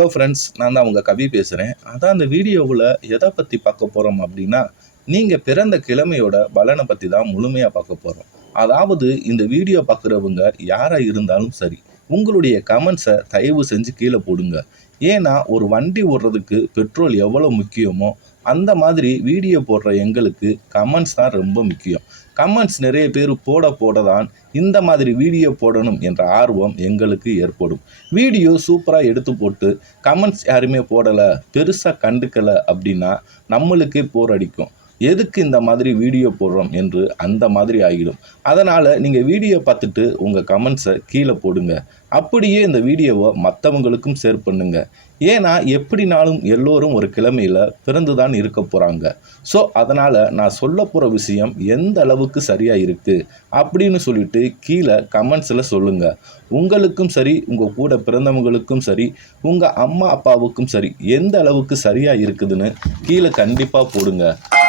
Hello friends நான் தான் உங்கள் கவி பேசுகிறேன் அதான் அந்த வீடியோவில் எதை பற்றி பார்க்க போகிறோம் அப்படின்னா நீங்கள் பிறந்த கிழமையோட பலனை பற்றி தான் முழுமையாக பார்க்க போகிறோம் அதாவது இந்த வீடியோ பார்க்குறவங்க யாராக இருந்தாலும் சரி உங்களுடைய கமெண்ட்ஸை தயவு செஞ்சு கீழே போடுங்க. ஏன்னா ஒரு வண்டி ஓடுறதுக்கு பெட்ரோல் எவ்வளோ முக்கியமோ அந்த மாதிரி வீடியோ போடுற எங்களுக்கு கமெண்ட்ஸ் தான் ரொம்ப முக்கியம். கமெண்ட்ஸ் நிறைய பேர் போட போட தான் இந்த மாதிரி வீடியோ போடணும் என்ற ஆர்வம் எங்களுக்கு ஏற்படும். வீடியோ சூப்பராக எடுத்து போட்டு கமெண்ட்ஸ் யாருமே போடலை பெருசாக கண்டுக்கலை அப்படின்னா நம்மளுக்கே போர் அடிக்கும். எதுக்கு இந்த மாதிரி வீடியோ போடுறோம் என்று அந்த மாதிரி ஆகிடும். அதனால் நீங்கள் வீடியோ பார்த்துட்டு உங்கள் கமெண்ட்ஸை கீழே போடுங்க. அப்படியே இந்த வீடியோவை மற்றவங்களுக்கும் ஷேர் பண்ணுங்க. ஏன்னா எப்படினாலும் எல்லோரும் ஒரு கிழமையில் பிறந்து தான் இருக்க போகிறாங்க ஸோ அதனால் நான் சொல்ல போகிற விஷயம் எந்த அளவுக்கு சரியாக இருக்குது அப்படின்னு சொல்லிட்டு கீழே கமெண்ட்ஸில் சொல்லுங்கள் உங்களுக்கும் சரி உங்கள் கூட பிறந்தவங்களுக்கும் சரி உங்கள் அம்மா அப்பாவுக்கும் சரி எந்த அளவுக்கு சரியாக இருக்குதுன்னு கீழே கண்டிப்பாக போடுங்க.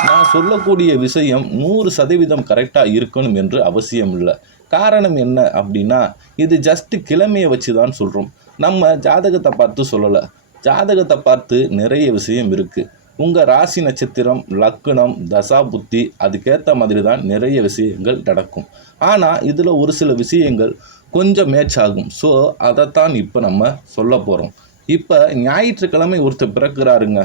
நான் சொல்லக்கூடிய விஷயம் நூறு சதவீதம் கரெக்டாக இருக்கணும் என்று அவசியம் இல்லை. காரணம் என்ன அப்படின்னா இது ஜஸ்ட் கிழமையை வச்சு தான் சொல்கிறோம் நம்ம ஜாதகத்தை பார்த்து சொல்லலை. ஜாதகத்தை பார்த்து நிறைய விஷயம் இருக்குது உங்கள் ராசி நட்சத்திரம் லக்னம் தசா புத்தி அதுக்கேற்ற மாதிரி தான் நிறைய விஷயங்கள் நடக்கும். ஆனால் இதில் ஒரு சில விஷயங்கள் கொஞ்சம் மேட்ச் ஆகும். ஸோ அதைத்தான் இப்போ நம்ம சொல்ல போகிறோம் இப்போ ஞாயிற்றுக்கிழமை ஒருத்தர் பிறக்கிறாருங்க.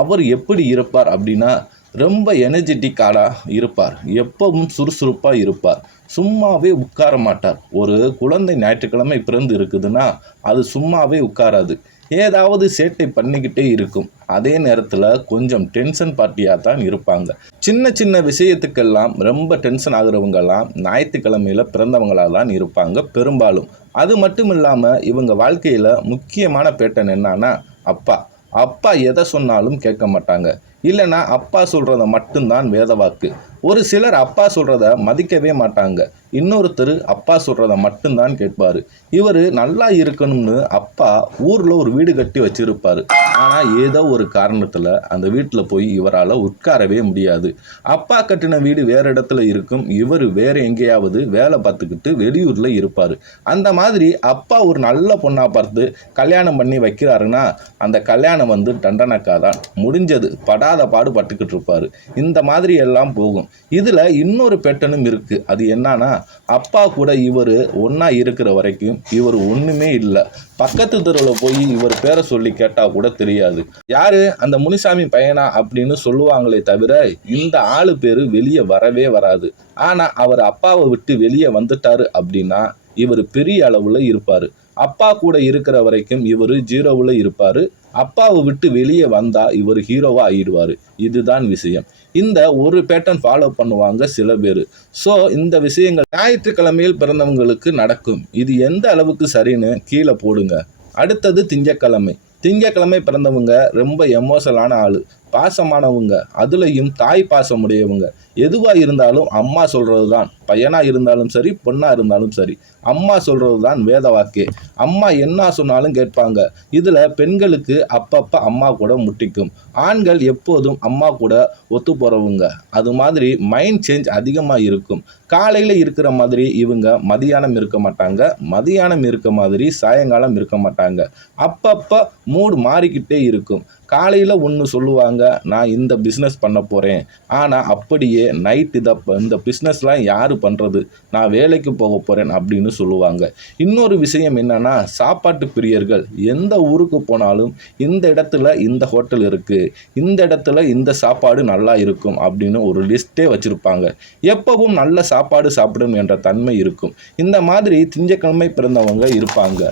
அவர் எப்படி இருப்பார் அப்படின்னா ரொம்ப எனர்ஜெட்டிக்காக இருப்பார். எப்பவும் சுறுசுறுப்பாக இருப்பார். சும்மாவே உட்கார மாட்டார். ஒரு குழந்தை ஞாயிற்றுக்கிழமை பிறந்து இருக்குதுன்னா அது சும்மாவே உட்காராது. ஏதாவது சேட்டை பண்ணிக்கிட்டே இருக்கும். அதே நேரத்தில் கொஞ்சம் டென்ஷன் பார்ட்டியாக தான் இருப்பாங்க. சின்ன சின்ன விஷயத்துக்கெல்லாம் ரொம்ப டென்ஷன் ஆகுறவங்கெல்லாம் ஞாயிற்றுக்கிழமையில் பிறந்தவங்களாக தான் இருப்பாங்க பெரும்பாலும். அது மட்டும் இல்லாமல் இவங்க வாழ்க்கையில் முக்கியமான பேட்டன் என்னன்னா அப்பா. அப்பா எதை சொன்னாலும் கேட்க மாட்டாங்க. இல்லைன்னா அப்பா சொல்கிறத மட்டும்தான் வேத வாக்கு ஒரு சிலர் அப்பா சொல்கிறத மதிக்கவே மாட்டாங்க. இன்னொருத்தர் அப்பா சொல்கிறத மட்டும்தான் கேட்பார். இவர் நல்லா இருக்கணும்னு அப்பா ஊரில் ஒரு வீடு கட்டி வச்சிருப்பார். ஆனால் ஏதோ ஒரு காரணத்தில் அந்த வீட்டில் போய் இவரால் உட்காரவே முடியாது. அப்பா கட்டின வீடு வேறு இடத்துல இருக்கும். இவர் வேறு எங்கேயாவது வேலை பார்த்துக்கிட்டு வெளியூரில் இருப்பார். அந்த மாதிரி அப்பா ஒரு நல்ல பொண்ணாக பார்த்து கல்யாணம் பண்ணி வைக்கிறாருன்னா அந்த கல்யாணம் வந்து தண்டனக்கா தான் முடிஞ்சது படாத பாடு பட்டுக்கிட்டு இருப்பார். இந்த மாதிரி எல்லாம் போகும். இதில் இன்னொரு பெட்டனும் இருக்குது அது என்னன்னா அப்பா கூட இவர் ஒன்றா இருக்கிற வரைக்கும் இவர் ஒன்றுமே இல்லை. பக்கத்து தெருவில் போய் இவர் பேரை சொல்லி கேட்டால் கூட தெரியாது. யாரு? அந்த முனிசாமி பையனா அப்படின்னு சொல்லுவாங்களே தவிர இந்த ஆளு பேர் வெளியே வரவே வராது. ஆனால் அவர் அப்பாவை விட்டு வெளியே வந்துட்டாரு அப்படின்னா இவர் பெரிய அளவில் இருப்பார். அப்பா கூட இருக்கிற வரைக்கும் இவர் ஜீரோவில் இருப்பார். அப்பாவை விட்டு வெளியே வந்தால் இவர் ஹீரோவாக ஆகிடுவார் இதுதான் விஷயம். இந்த ஒரு பேட்டர்ன் ஃபாலோ பண்ணுவாங்க சில பேர். ஸோ இந்த விஷயங்கள் ஞாயிற்றுக்கிழமையில் பிறந்தவங்களுக்கு நடக்கும். இது எந்த அளவுக்கு சரின்னு கீழே போடுங்க. அடுத்தது திங்கக்கிழமை. திங்கக்கிழமை பிறந்தவங்க ரொம்ப எமோஷனலான ஆள். பாசமானவங்க அதுலேயும் தாய் பாசம் உடையவங்க எதுவாக இருந்தாலும் அம்மா சொல்கிறது தான் பையனாக இருந்தாலும் சரி பொண்ணாக இருந்தாலும் சரி அம்மா சொல்கிறது தான் வேத வாக்கே. அம்மா என்ன சொன்னாலும் கேட்பாங்க. இதில் பெண்களுக்கு அப்பப்போ அம்மா கூட முட்டிக்கும். ஆண்கள் எப்போதும் அம்மா கூட ஒத்து போகிறவங்க அது மாதிரி மைண்ட் சேஞ்ச் அதிகமாக இருக்கும். காலையில் இருக்கிற மாதிரி இவங்க மதியானம் இருக்க மாட்டாங்க. மதியானம் இருக்க மாதிரி சாயங்காலம் இருக்க மாட்டாங்க. அப்பப்போ மூடு மாறிக்கிட்டே இருக்கும். காலையில் ஒன்று சொல்லுவாங்க நான் இந்த பிஸ்னஸ் பண்ண போகிறேன் ஆனால் அப்படியே நைட் இதை இந்த பிஸ்னஸ்லாம் யார் பண்ணுறது நான் வேலைக்கு போக போகிறேன் அப்படின்னு சொல்லுவாங்க. இன்னொரு விஷயம் என்னன்னா சாப்பாட்டு பிரியர்கள் எந்த ஊருக்கு போனாலும் இந்த இடத்துல இந்த ஹோட்டல் இருக்குது இந்த இடத்துல இந்த சாப்பாடு நல்லா இருக்கும் அப்படின்னு ஒரு லிஸ்ட்டே வச்சுருப்பாங்க. எப்பவும் நல்ல சாப்பாடு சாப்பிடும் என்ற தன்மை இருக்கும். இந்த மாதிரி திங்கக்கிழமை பிறந்தவங்க இருப்பாங்க.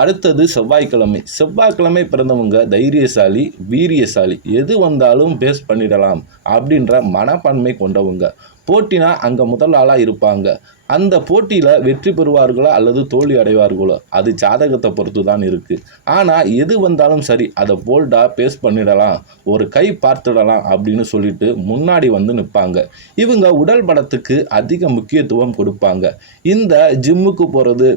அடுத்தது செவ்வாய்க்கிழமை. செவ்வாய்க்கிழமை பிறந்தவங்க தைரியசாலி வீரியசாலி. எது வந்தாலும் பேஸ் பண்ணிடலாம் அப்படின்ற மனப்பான்மை கொண்டவங்க. போட்டினா அங்கே முதல் ஆளாக இருப்பாங்க. அந்த போட்டியில் வெற்றி பெறுவார்களோ அல்லது தோல்வி அடைவார்களோ? அது ஜாதகத்தை பொறுத்து தான் இருக்குது ஆனால் எது வந்தாலும் சரி அதை போல்டாக பேஸ் பண்ணிடலாம். ஒரு கை பார்த்துடலாம் அப்படின்னு சொல்லிட்டு முன்னாடி வந்து நிற்பாங்க இவங்க உடல் பலத்துக்கு அதிக முக்கியத்துவம் கொடுப்பாங்க. இந்த ஜிம்முக்கு போகிறது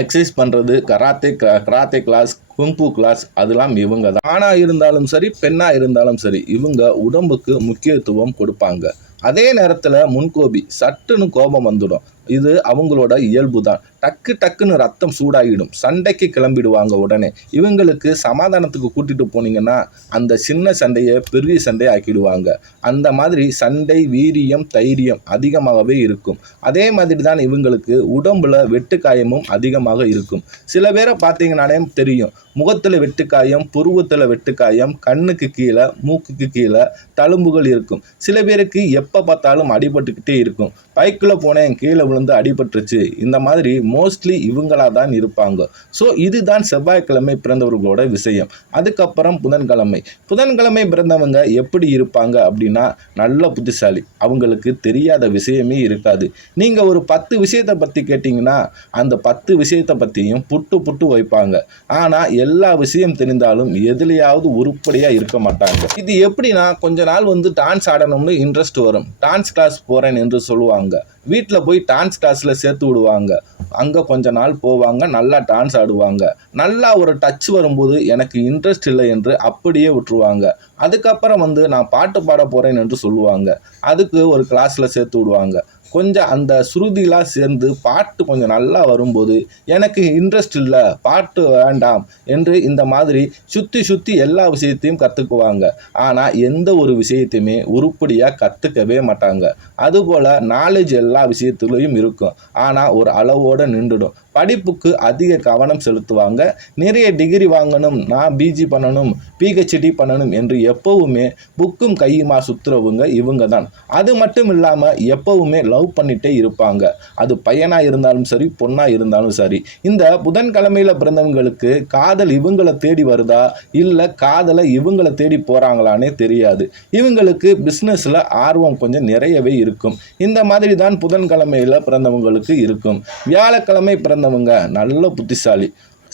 எக்ஸசைஸ் பண்ணுறது கராத்தே க கராத்தே கிளாஸ் குங்பு கிளாஸ் அதெல்லாம் இவங்க தான். ஆணாக இருந்தாலும் சரி பெண்ணாக இருந்தாலும் சரி இவங்க உடம்புக்கு முக்கியத்துவம் கொடுப்பாங்க. அதே நேரத்தில் முன்கோபி சட்டுன்னு கோபம் வந்துடும். இது அவங்களோட இயல்பு தான் டக்கு டக்குன்னு ரத்தம் சூடாகிடும் சண்டைக்கு கிளம்பிடுவாங்க உடனே. இவங்களுக்கு சமாதானத்துக்கு கூட்டிகிட்டு போனீங்கன்னா அந்த சின்ன சண்டையை பெரிய சண்டை ஆக்கிடுவாங்க. அந்த மாதிரி சண்டை வீரியம் தைரியம் அதிகமாகவே இருக்கும். அதே மாதிரி தான் இவங்களுக்கு உடம்புல வெட்டுக்காயமும் அதிகமாக இருக்கும். சில பேரை பார்த்தீங்கன்னாலே தெரியும். முகத்தில் வெட்டுக்காயம் புருவத்தில் வெட்டுக்காயம் கண்ணுக்கு கீழே மூக்குக்கு கீழே தழும்புகள் இருக்கும். சில பேருக்கு எப்போ பார்த்தாலும் அடிபட்டுக்கிட்டே இருக்கும். பைக்கில் போனேன் கீழே விழுந்து அடிபட்டுருச்சு. இந்த மாதிரி மோஸ்ட்லி இவங்களா தான் இருப்பாங்க. ஸோ இதுதான் செவ்வாய்க்கிழமை பிறந்தவர்களோட விஷயம். அதுக்கப்புறம் புதன்கிழமை. புதன்கிழமை பிறந்தவங்க எப்படி இருப்பாங்க அப்படின்னா நல்ல புத்திசாலி. அவங்களுக்கு தெரியாத விஷயமே இருக்காது. நீங்கள் ஒரு பத்து விஷயத்தை பற்றி கேட்டிங்கன்னா அந்த பத்து விஷயத்தை பற்றியும் புட்டு புட்டு வைப்பாங்க. ஆனால் எல்லா விஷயம் தெரிந்தாலும் எதுலையாவது உருப்படியாக இருக்க மாட்டாங்க. இது எப்படின்னா கொஞ்ச நாள் வந்து டான்ஸ் ஆடணும்னு இன்ட்ரெஸ்ட் வரும். டான்ஸ் கிளாஸ் போகிறேன் என்று சொல்லுவாங்க. வீட்டில் போய் டான்ஸ் கிளாஸில் சேர்த்து விடுவாங்க. அங்கே கொஞ்ச நாள் போவாங்க நல்லா டான்ஸ் ஆடுவாங்க. நல்லா ஒரு டச் வரும்போது எனக்கு இன்ட்ரெஸ்ட் இல்லை என்று அப்படியே விட்டுருவாங்க. அதுக்கப்புறம் வந்து நான் பாட்டு பாட போகிறேன் என்று சொல்லுவாங்க. அதுக்கு ஒரு கிளாஸில் சேர்த்து விடுவாங்க. கொஞ்சம் அந்த சுருதிலாம் சேர்ந்து பாட்டு கொஞ்சம் நல்லா வரும்போது எனக்கு இன்ட்ரெஸ்ட் இல்லை பாட்டு வேண்டாம் என்று இந்த மாதிரி சுற்றி சுற்றி எல்லா விஷயத்தையும் கற்றுக்குவாங்க ஆனால் எந்த ஒரு விஷயத்தையுமே உருப்படியாக கற்றுக்கவே மாட்டாங்க. அதுபோல் நாலேஜ் எல்லா விஷயத்துலையும் இருக்கும். ஆனால் ஒரு அளவோடு நின்றுடும். படிப்புக்கு அதிக கவனம் செலுத்துவாங்க. நிறைய டிகிரி வாங்கணும் நான் பிஜி பண்ணணும் பிஹெச்டி பண்ணணும் என்று எப்பவுமே புக்கும் கையுமா சுற்றுறவங்க இவங்க தான் அது மட்டும் இல்லாமல் எப்பவுமே லவ் பண்ணிட்டே இருப்பாங்க. அது பையனாக இருந்தாலும் சரி பொண்ணாக இருந்தாலும் சரி. இந்த புதன்கிழமையில் பிறந்தவங்களுக்கு காதல் இவங்களை தேடி வருதா? இல்லை காதலை இவங்களை தேடி போகிறாங்களானே தெரியாது. இவங்களுக்கு பிஸ்னஸில் ஆர்வம் கொஞ்சம் நிறையவே இருக்கும். இந்த மாதிரி தான் புதன்கிழமையில் பிறந்தவங்களுக்கு இருக்கும். வியாழக்கிழமை பிறந்த பிறந்தவங்க நல்ல புத்திசாலி.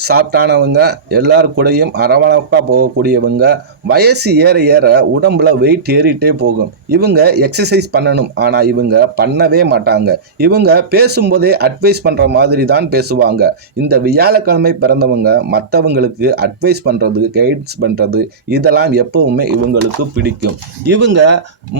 சாப்பிட்டானவங்க எல்லார் கூடயும் அரவணைப்பாக போகக்கூடியவங்க வயசு ஏற ஏற உடம்புல வெயிட் ஏறிட்டே போகும். இவங்க எக்ஸசைஸ் பண்ணணும். ஆனால் இவங்க பண்ணவே மாட்டாங்க. இவங்க பேசும்போதே அட்வைஸ் பண்ணுற மாதிரி தான் பேசுவாங்க. இந்த வியாழக்கிழமை பிறந்தவங்க மற்றவங்களுக்கு அட்வைஸ் பண்ணுறது கைட்ஸ் பண்ணுறது இதெல்லாம் எப்பவுமே இவங்களுக்கு பிடிக்கும். இவங்க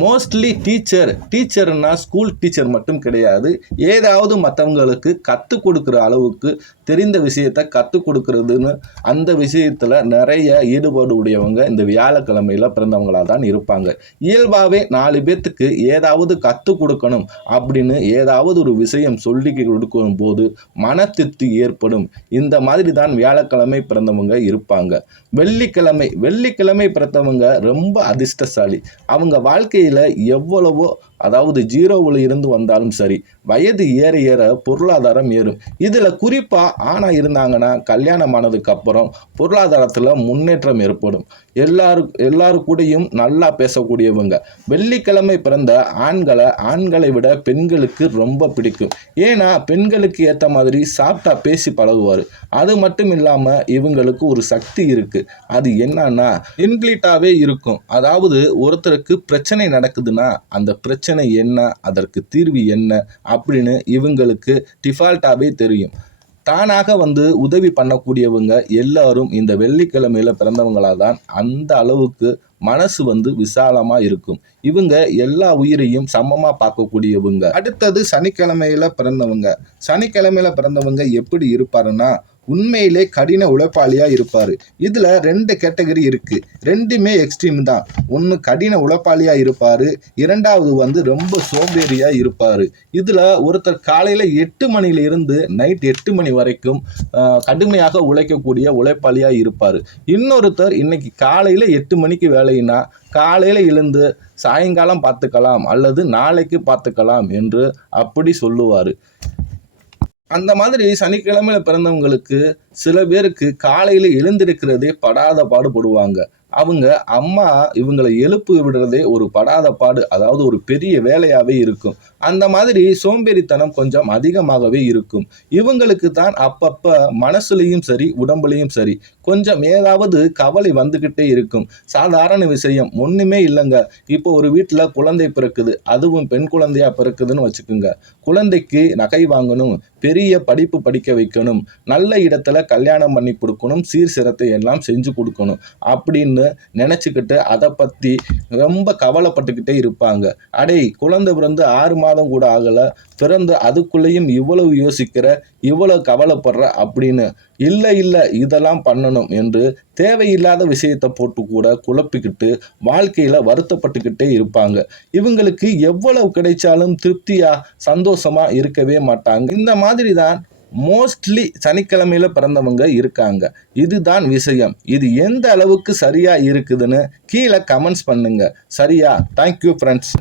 மோஸ்ட்லி டீச்சர் டீச்சர்னா ஸ்கூல் டீச்சர் மட்டும் கிடையாது. ஏதாவது மற்றவங்களுக்கு கற்றுக் கொடுக்குற அளவுக்கு தெரிந்த விஷயத்தை கற்றுக் கொடுக்கறதுன்னு அந்த விஷயத்தில் நிறைய ஈடுபாடு உடையவங்க இந்த வியாழக்கிழமையில் பிறந்தவங்களாக தான் இருப்பாங்க. இயல்பாகவே நாலு பேர்த்துக்கு ஏதாவது கற்றுக் கொடுக்கணும் அப்படின்னு ஏதாவது ஒரு விஷயம் சொல்லி கொடுக்கும் போது மன திருப்தி ஏற்படும். இந்த மாதிரி தான் வியாழக்கிழமை பிறந்தவங்க இருப்பாங்க. வெள்ளிக்கிழமை வெள்ளிக்கிழமை பிறந்தவங்க ரொம்ப அதிர்ஷ்டசாலி. அவங்க வாழ்க்கையில் எவ்வளவோ அதாவது ஜீரோவில் இருந்து வந்தாலும் சரி வயது ஏற ஏற பொருளாதாரம் ஏறும். இதில் குறிப்பாக ஆணாக இருந்தாங்கன்னா கல்யாணம் ஆனதுக்கு அப்புறம் பொருளாதாரத்தில் முன்னேற்றம் ஏற்படும். எல்லாரு எல்லாரு கூடயும் நல்லா பேசக்கூடியவங்க. வெள்ளிக்கிழமை பிறந்த ஆண்களை ஆண்களை விட பெண்களுக்கு ரொம்ப பிடிக்கும். ஏன்னா பெண்களுக்கு ஏற்ற மாதிரி சாப்பிட்டா பேசி பழகுவார். அது மட்டும் இல்லாமல் இவங்களுக்கு ஒரு சக்தி இருக்குது அது என்னன்னா இன்க்ளீட்டாகவே இருக்கும். அதாவது ஒருத்தருக்கு பிரச்சனை நடக்குதுன்னா அந்த பிரச்சனை என்ன அதற்கு தீர்வு என்ன அப்படின்னு இவங்களுக்கு டிஃபால்ட்டாகவே தெரியும். தானாக வந்து உதவி பண்ணக்கூடியவங்க எல்லாரும் இந்த வெள்ளிக்கிழமையில பிறந்தவங்களாக தான் அந்த அளவுக்கு மனசு வந்து விசாலமாக இருக்கும். இவங்க எல்லா உயிரையும் சமமாக பார்க்கக்கூடியவங்க. அடுத்தது சனிக்கிழமையில பிறந்தவங்க. சனிக்கிழமையில பிறந்தவங்க எப்படி இருப்பாருன்னா உண்மையிலே கடின உழைப்பாளியாக இருப்பார். இதில் ரெண்டு கேட்டகரி இருக்குது ரெண்டுமே எக்ஸ்ட்ரீம் தான். ஒன்று கடின உழைப்பாளியாக இருப்பார். இரண்டாவது வந்து ரொம்ப சோம்பேறியாக இருப்பார். இதில் ஒருத்தர் காலையில் எட்டு மணியிலிருந்து நைட் எட்டு மணி வரைக்கும் கடுமையாக உழைக்கக்கூடிய உழைப்பாளியாக இருப்பார். இன்னொருத்தர் இன்னைக்கு காலையில் எட்டு மணிக்கு வேலைன்னா காலையில் எழுந்து சாயங்காலம் பார்த்துக்கலாம் அல்லது நாளைக்கு பார்த்துக்கலாம் என்று அப்படி சொல்லுவார். அந்த மாதிரி சனிக்கிழமையில பிறந்தவங்களுக்கு சில பேருக்கு காலையில எழுந்திருக்கிறதே படாத பாடுபடுவாங்க அவங்க அம்மா இவங்களை எழுப்பு விடுறதே ஒரு படாத பாடு அதாவது ஒரு பெரிய வேலையாகவே இருக்கும். அந்த மாதிரி சோம்பேறித்தனம் கொஞ்சம் அதிகமாகவே இருக்கும். இவங்களுக்கு தான் அப்பப்போ மனசுலையும் சரி உடம்புலையும் சரி கொஞ்சம் ஏதாவது கவலை வந்துக்கிட்டே இருக்கும். சாதாரண விஷயம் ஒன்றுமே இல்லைங்க. இப்போ ஒரு வீட்டில் குழந்தை பிறக்குது அதுவும் பெண் குழந்தையா பிறக்குதுன்னு வச்சுக்கோங்க. குழந்தைக்கு நகை வாங்கணும் பெரிய படிப்பு படிக்க வைக்கணும் நல்ல இடத்துல கல்யாணம் பண்ணி கொடுக்கணும் சீர் சிரத்தை எல்லாம் செஞ்சு கொடுக்கணும் அப்படின்னு நினச்சிக்கிட்டு அதை பற்றி ரொம்ப கவலைப்பட்டுக்கிட்டே இருப்பாங்க. அடே குழந்தை பிறந்து ஆறு மாதம் கூட ஆகலை. பிறந்து அதுக்குள்ளேயும் இவ்வளவு யோசிக்கிற இவ்வளவு கவலைப்படுற அப்படின்னு இல்லை இல்லை இதெல்லாம் பண்ணணும் என்று தேவையில்லாத விஷயத்தை போட்டு கூட குழப்பிக்கிட்டு வாழ்க்கையில் வருத்தப்பட்டுக்கிட்டே இருப்பாங்க. இவங்களுக்கு எவ்வளவு கிடைச்சாலும் திருப்தியா சந்தோஷமா இருக்கவே மாட்டாங்க. இந்த மாதிரி தான் மோஸ்ட்லி சனிக்கிழமையில் பிறந்தவங்க இருக்காங்க. இதுதான் விஷயம். இது எந்த அளவுக்கு சரியா இருக்குதுன்னு கீழே கமெண்ட்ஸ் பண்ணுங்க. சரியா? Thank you friends